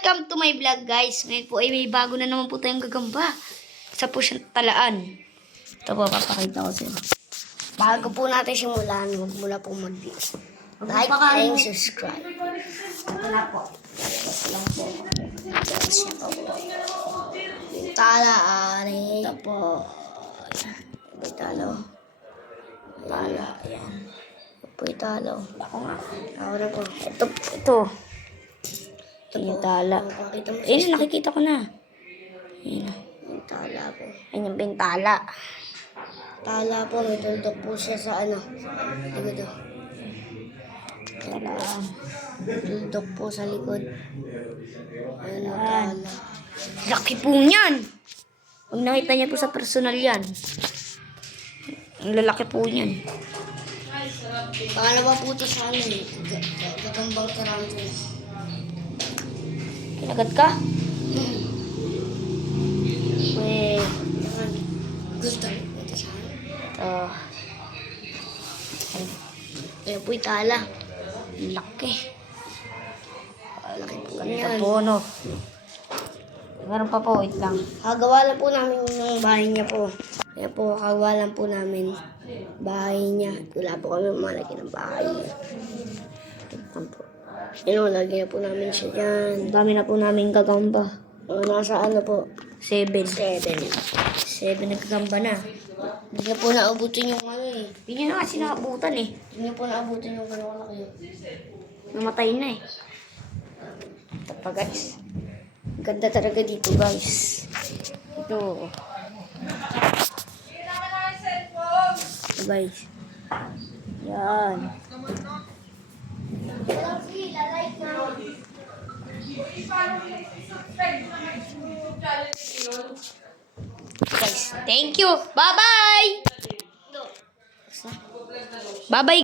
Welcome to my vlog, guys. Ngayon po ay may bago na naman po tayong gagamba. Isa po siyang talaan. Ito po, papakita ko sa'yo. Bago po natin simulan, huwag muna po mag-like and subscribe. Wala po. Lang po. Siya po. Yung tala, ari. Ito po. May talo. Tala, ayan. Ito po yung talo. Ako nga. Ako na po. Ito. Ito yung tala. Nakakita mo. Ayun, nakikita ko na. Ayun. Yung tala po. Ayun yung bintala. Tala po, may tuldok po siya sa ano. Likod o. Tala. Tuldok po sa likod. Ayun o, tala. Laki po niyan. Pag nakita niya po sa personal yan. Ang lalaki po niyan. Pangalawa po ito sa ano eh. Gagambang tarantula. Kinagat ka? Wait. Gusto po ito sa ano. Ayun po yung tala. Laki. Laki po Ito ganyan. po, no. Meron pa po, wait lang. Kagawa lang po namin yung bahay niya po. Kaya po, kagawa lang po namin bahay niya. Wala po kami malaki ng bahay. Ito po. Yun, lagi na po namin siya dyan. Ang dami na po namin gagamba. Mga nasa ano po, 7. 7. 7 nagkagamba na. Hindi na po naabutin yung ano eh. Hindi nyo na kasi nakabutan eh. Hindi na po naabutin yung gano'n kalaki. Namatay na eh. Ito pa guys. Ganda talaga dito guys. Ito. Ito guys. Yan. Guys, thank you. Bye-bye. Bye-bye.